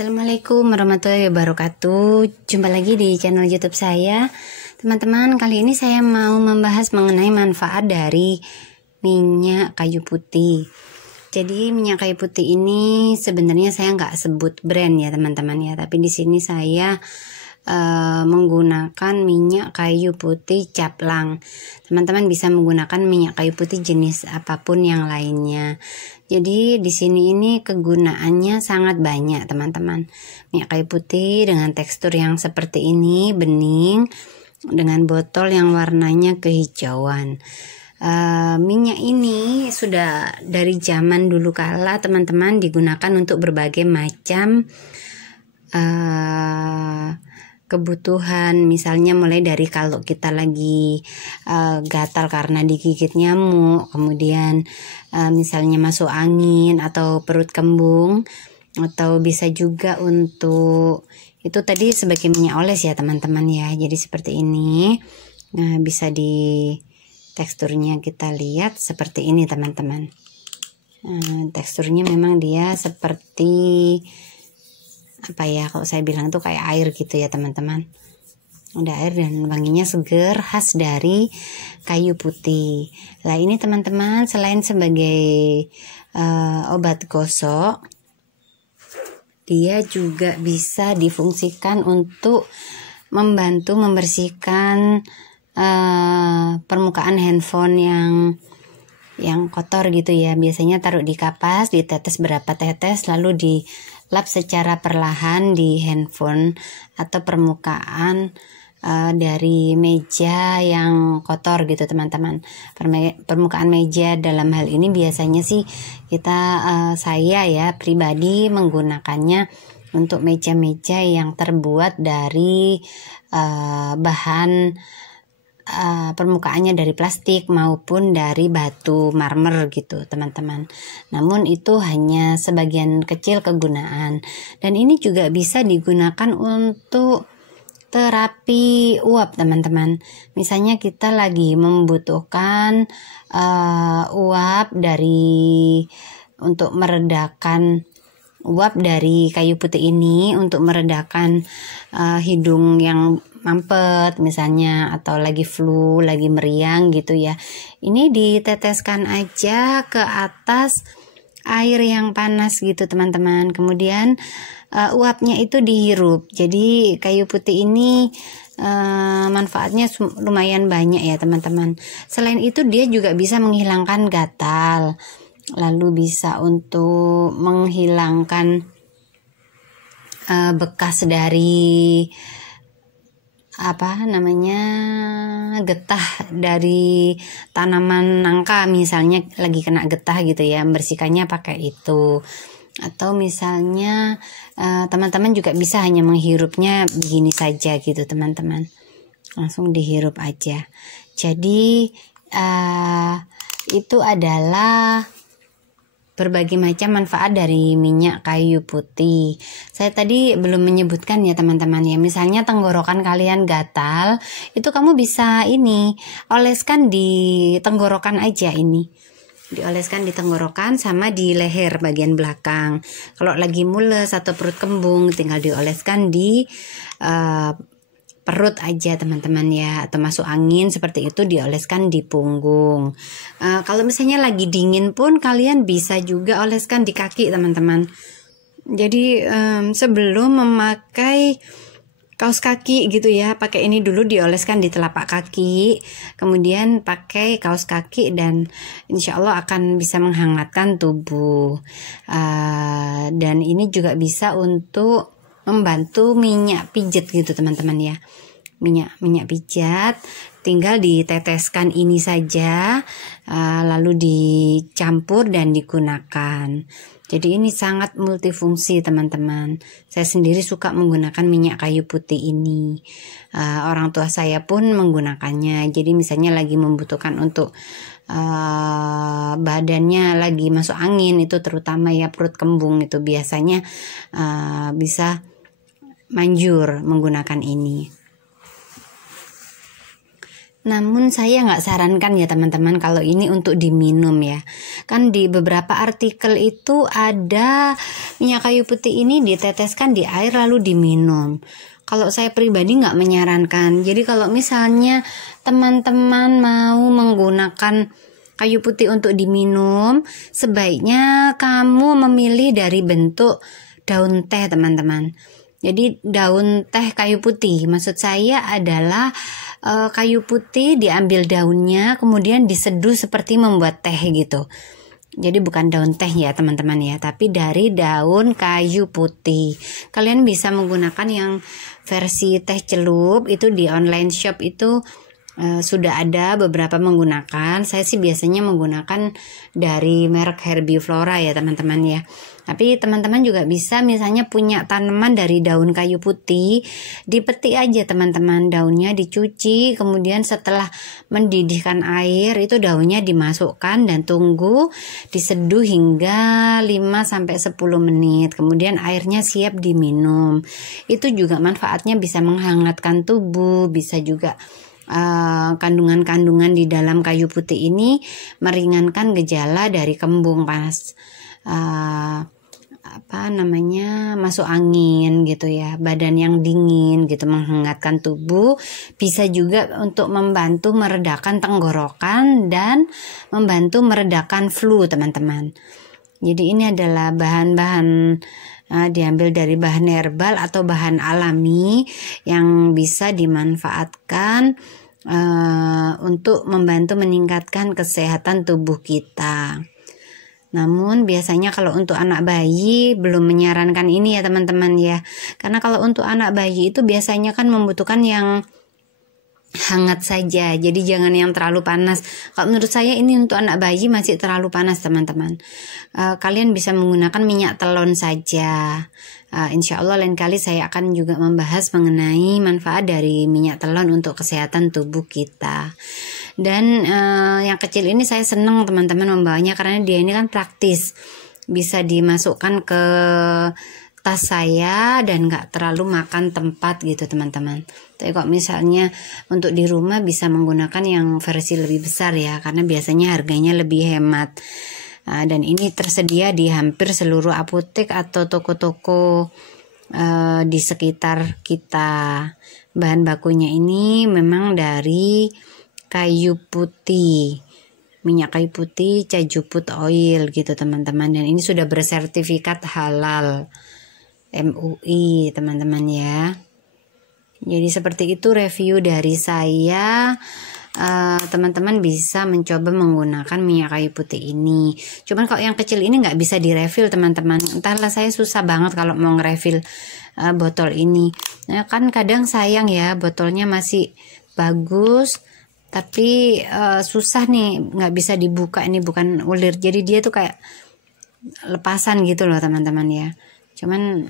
Assalamualaikum warahmatullahi wabarakatuh. Jumpa lagi di channel YouTube saya. Teman-teman, kali ini saya mau membahas mengenai manfaat dari minyak kayu putih. Jadi minyak kayu putih ini sebenarnya saya nggak sebut brand ya teman-teman ya, tapi di sini saya menggunakan minyak kayu putih caplang. Teman-teman bisa menggunakan minyak kayu putih jenis apapun yang lainnya. Jadi di sini ini kegunaannya sangat banyak teman-teman. Minyak kayu putih dengan tekstur yang seperti ini, bening, dengan botol yang warnanya kehijauan. Minyak ini sudah dari zaman dulu kala teman-teman digunakan untuk berbagai macam kebutuhan, misalnya mulai dari kalau kita lagi gatal karena digigit nyamuk, kemudian misalnya masuk angin atau perut kembung, atau bisa juga untuk itu tadi sebagai minyak oles ya teman-teman ya. Jadi seperti ini. Nah, bisa di teksturnya kita lihat seperti ini teman-teman. Teksturnya memang dia seperti apa ya, kalau saya bilang tuh kayak air gitu ya teman-teman. Ada air dan wanginya seger, khas dari kayu putih. Nah ini teman-teman, selain sebagai obat gosok, dia juga bisa difungsikan untuk membantu membersihkan permukaan handphone yang kotor gitu ya. Biasanya taruh di kapas, ditetes berapa tetes, lalu dilap secara perlahan di handphone atau permukaan dari meja yang kotor gitu teman-teman. Permukaan meja dalam hal ini biasanya sih saya ya pribadi menggunakannya untuk meja-meja yang terbuat dari bahan permukaannya dari plastik maupun dari batu marmer gitu teman-teman. Namun itu hanya sebagian kecil kegunaan, dan ini juga bisa digunakan untuk terapi uap teman-teman. Misalnya kita lagi membutuhkan uap untuk meredakan uap dari kayu putih ini, untuk meredakan hidung yang mampet misalnya, atau lagi flu, lagi meriang gitu ya. Ini diteteskan aja ke atas air yang panas gitu teman-teman. Kemudian uapnya itu dihirup. Jadi kayu putih ini manfaatnya lumayan banyak ya teman-teman. Selain itu dia juga bisa menghilangkan gatal, lalu bisa untuk menghilangkan bekas dari getah dari tanaman nangka, misalnya lagi kena getah gitu ya, bersihkannya pakai itu. Atau misalnya teman-teman juga bisa hanya menghirupnya begini saja gitu teman-teman, langsung dihirup aja. Jadi itu adalah berbagai macam manfaat dari minyak kayu putih. Saya tadi belum menyebutkan ya teman-teman ya. Misalnya tenggorokan kalian gatal, itu kamu bisa oleskan di tenggorokan aja ini. Dioleskan di tenggorokan sama di leher bagian belakang. Kalau lagi mules atau perut kembung, tinggal dioleskan di perut aja teman-teman ya, atau masuk angin seperti itu dioleskan di punggung. Kalau misalnya lagi dingin pun kalian bisa juga oleskan di kaki teman-teman. Jadi sebelum memakai kaos kaki gitu ya, pakai ini dulu dioleskan di telapak kaki, kemudian pakai kaos kaki, dan insya Allah akan bisa menghangatkan tubuh. Dan ini juga bisa untuk membantu minyak pijat gitu teman-teman ya. Minyak pijat tinggal diteteskan ini saja, lalu dicampur dan digunakan. Jadi ini sangat multifungsi teman-teman. Saya sendiri suka menggunakan minyak kayu putih ini. Orang tua saya pun menggunakannya. Jadi misalnya lagi membutuhkan untuk badannya lagi masuk angin, itu terutama ya perut kembung, itu biasanya bisa manjur menggunakan ini. Namun saya nggak sarankan ya teman-teman kalau ini untuk diminum ya. Kan di beberapa artikel itu ada minyak kayu putih ini diteteskan di air lalu diminum. Kalau saya pribadi nggak menyarankan. Jadi kalau misalnya teman-teman mau menggunakan kayu putih untuk diminum, sebaiknya kamu memilih dari bentuk daun teh teman-teman. Jadi daun teh kayu putih, maksud saya adalah kayu putih diambil daunnya kemudian diseduh seperti membuat teh gitu. Jadi bukan daun teh ya teman-teman ya, tapi dari daun kayu putih. Kalian bisa menggunakan yang versi teh celup, itu di online shop itu sudah ada beberapa menggunakan. Saya sih biasanya menggunakan dari merek Herbiflora ya teman-teman ya. Tapi teman-teman juga bisa misalnya punya tanaman dari daun kayu putih, dipetik aja teman-teman, daunnya dicuci, kemudian setelah mendidihkan air itu daunnya dimasukkan dan tunggu diseduh hingga 5-10 menit. Kemudian airnya siap diminum. Itu juga manfaatnya bisa menghangatkan tubuh, bisa juga kandungan-kandungan di dalam kayu putih ini meringankan gejala dari kembung panas masuk angin gitu ya, badan yang dingin gitu, menghangatkan tubuh. Bisa juga untuk membantu meredakan tenggorokan dan membantu meredakan flu teman-teman. Jadi ini adalah bahan-bahan diambil dari bahan herbal atau bahan alami yang bisa dimanfaatkan untuk membantu meningkatkan kesehatan tubuh kita. Namun biasanya kalau untuk anak bayi belum menyarankan ini ya teman-teman ya. Karena kalau untuk anak bayi itu biasanya kan membutuhkan yang hangat saja. Jadi jangan yang terlalu panas. Kalau menurut saya ini untuk anak bayi masih terlalu panas teman-teman. Kalian bisa menggunakan minyak telon saja. Insya Allah lain kali saya akan juga membahas mengenai manfaat dari minyak telon untuk kesehatan tubuh kita. Dan yang kecil ini saya senang teman-teman membawanya karena dia ini kan praktis, bisa dimasukkan ke tas saya dan gak terlalu makan tempat gitu teman-teman. Tapi kok misalnya untuk di rumah bisa menggunakan yang versi lebih besar ya, karena biasanya harganya lebih hemat. Dan ini tersedia di hampir seluruh apotek atau toko-toko di sekitar kita. Bahan bakunya ini memang dari kayu putih, minyak kayu putih, cajuput oil gitu teman-teman. Dan ini sudah bersertifikat halal MUI teman-teman ya. Jadi seperti itu review dari saya. Teman-teman bisa mencoba menggunakan minyak kayu putih ini. Cuman kalau yang kecil ini nggak bisa direfill teman-teman. Entahlah, saya susah banget kalau mau ngerefill botol ini. Nah, kan kadang sayang ya, botolnya masih bagus tapi susah nih, nggak bisa dibuka. Ini bukan ulir, jadi dia tuh kayak lepasan gitu loh teman-teman ya. Cuman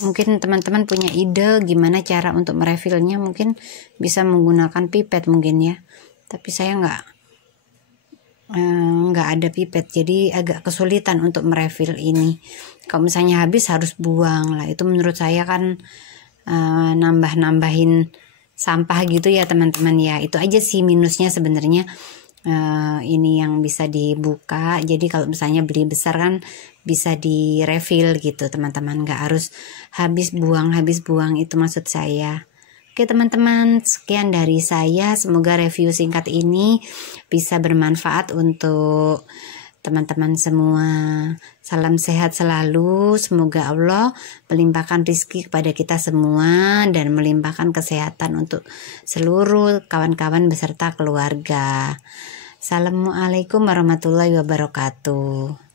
mungkin teman-teman punya ide gimana cara untuk merefillnya, mungkin bisa menggunakan pipet mungkin ya. Tapi saya nggak ada pipet, jadi agak kesulitan untuk merefill ini. Kalau misalnya habis harus buang lah, itu menurut saya kan nambah-nambahin sampah gitu ya teman-teman ya. Itu aja sih minusnya sebenarnya. Ini yang bisa dibuka, jadi kalau misalnya beli besar kan bisa direfill gitu teman-teman, nggak harus habis buang itu maksud saya. Oke teman-teman, sekian dari saya, semoga review singkat ini bisa bermanfaat untuk teman-teman semua. Salam sehat selalu, semoga Allah melimpahkan rezeki kepada kita semua dan melimpahkan kesehatan untuk seluruh kawan-kawan beserta keluarga. Assalamualaikum warahmatullahi wabarakatuh.